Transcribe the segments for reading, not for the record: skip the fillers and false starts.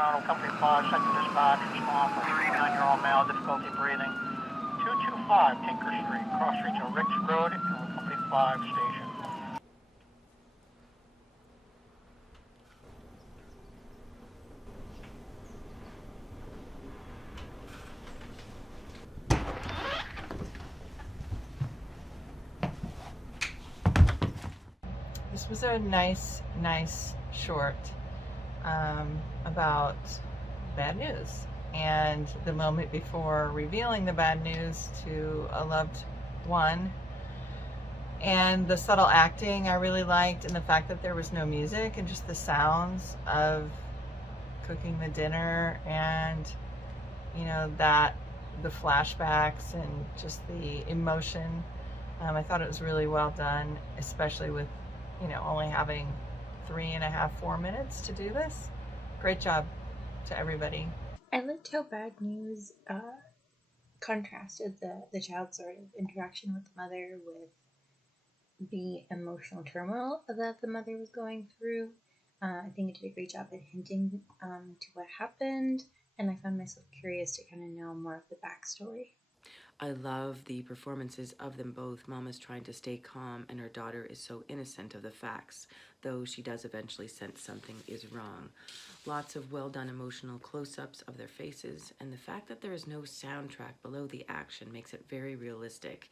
Toronto, Company 5, second dispatch, respond for 39-year-old male, difficulty breathing. 225 Tinker Street, cross street to Ricks Road, Company 5 station. This was a nice short about bad news and the moment before revealing the bad news to a loved one, and the subtle acting I really liked, and the fact that there was no music and just the sounds of cooking the dinner, and you know, that the flashbacks and just the emotion. I thought it was really well done, especially with, you know, only having 3.5, 4 minutes to do this. Great job to everybody. I liked how bad news contrasted the child's sort of interaction with the mother with the emotional turmoil that the mother was going through. I think it did a great job at hinting to what happened, and I found myself curious to kind of know more of the backstory. I love the performances of them both. Mama's trying to stay calm, and her daughter is so innocent of the facts, though she does eventually sense something is wrong. Lots of well-done emotional close-ups of their faces, and the fact that there is no soundtrack below the action makes it very realistic.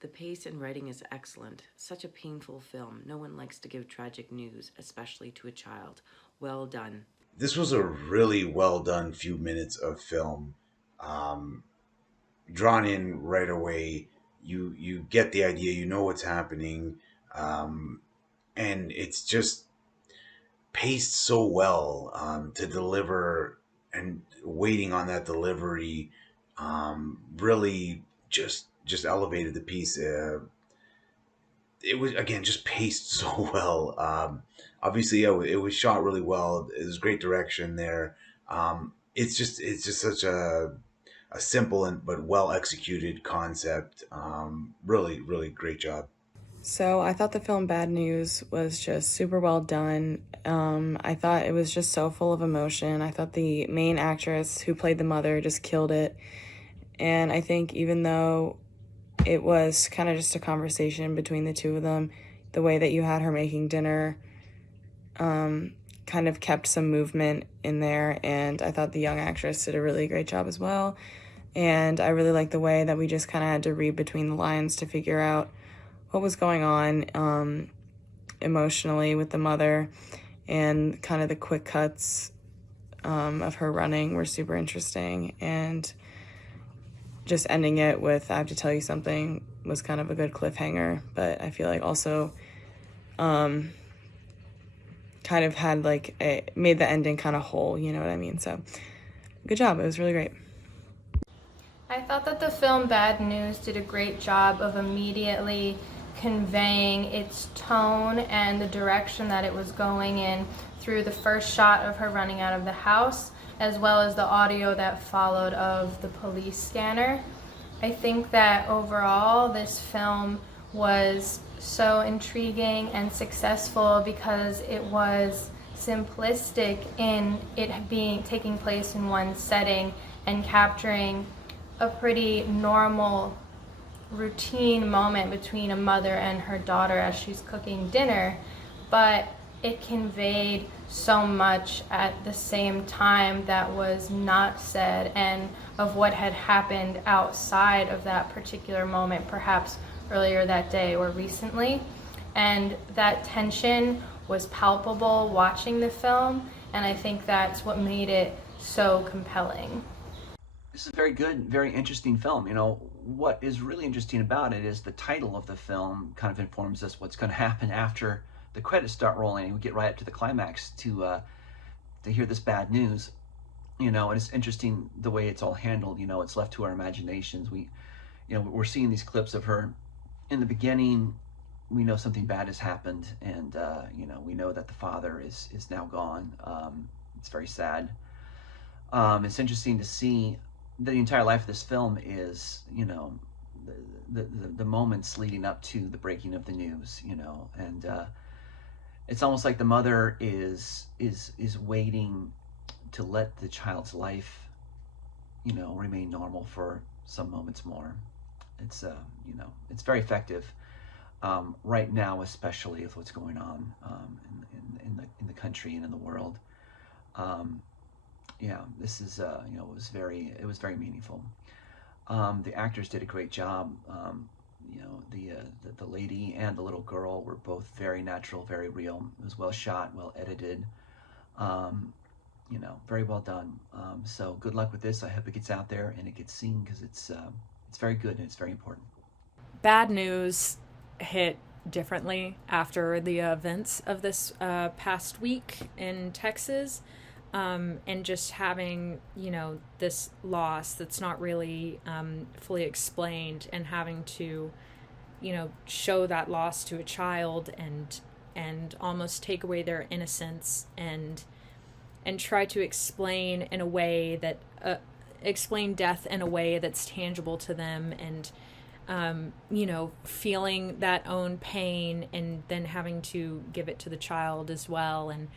The pace and writing is excellent. Such a painful film. No one likes to give tragic news, especially to a child. Well done. This was a really well done few minutes of film. Drawn in right away. You get the idea. You know what's happening, and it's just paced so well to deliver, and waiting on that delivery really just elevated the piece. It was, again, just paced so well. Obviously, yeah, it was shot really well. It was great direction there. It's just such a simple and but well executed concept. Really great job. So I thought the film Bad News was just super well done. I thought it was just so full of emotion. I thought the main actress who played the mother just killed it. And I think even though it was kind of just a conversation between the two of them, the way that you had her making dinner kind of kept some movement in there. And I thought the young actress did a really great job as well. And I really liked the way that we just kind of had to read between the lines to figure out what was going on emotionally with the mother, and kind of the quick cuts of her running were super interesting, and just ending it with "I have to tell you something" was kind of a good cliffhanger, but I feel like also kind of had like made the ending kind of whole, you know what I mean? So good job. It was really great. I thought that the film Bad News did a great job of immediately conveying its tone and the direction that it was going in through the first shot of her running out of the house, as well as the audio that followed of the police scanner. I think that overall this film was so intriguing and successful because it was simplistic in it taking place in one setting and capturing a pretty normal routine moment between a mother and her daughter as she's cooking dinner, but it conveyed so much at the same time that was not said, and of what had happened outside of that particular moment, perhaps earlier that day or recently. And that tension was palpable watching the film, and I think that's what made it so compelling. This is a very good, very interesting film. You know, what is really interesting about it is the title of the film kind of informs us what's going to happen after the credits start rolling and we get right up to the climax to hear this bad news. You know, and it's interesting the way it's all handled. You know, it's left to our imaginations. We're seeing these clips of her in the beginning. We know something bad has happened, and we know that the father is now gone. It's very sad. It's interesting to see the entire life of this film is, you know, the moments leading up to the breaking of the news, you know, and it's almost like the mother is waiting to let the child's life, remain normal for some moments more. It's it's very effective right now, especially with what's going on in the country and in the world. This is it was very meaningful. The actors did a great job. The lady and the little girl were both very natural, very real. It was well shot, well edited. Very well done. So good luck with this. I hope it gets out there and it gets seen, because it's very good and it's very important. Bad News hit differently after the events of this past week in Texas, and just having this loss that's not really fully explained, and having to show that loss to a child and almost take away their innocence, and try to explain in a way that explain death in a way that's tangible to them, and feeling that own pain, and then having to give it to the child as well. And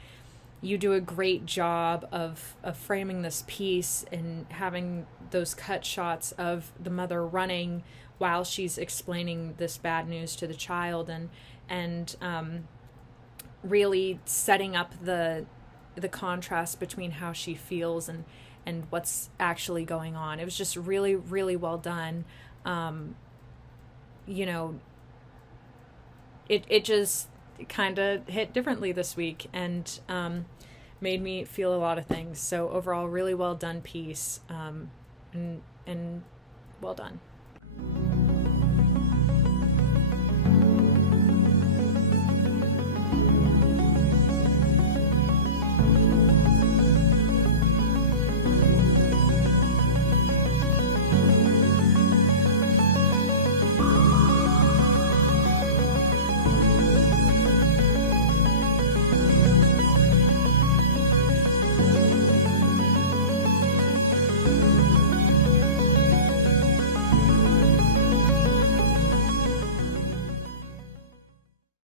you do a great job of framing this piece and having those cut shots of the mother running while she's explaining this bad news to the child, and really setting up the contrast between how she feels and what's actually going on. It was just really, really well done. It just kind of hit differently this week, and made me feel a lot of things. So overall, really well done piece, and well done.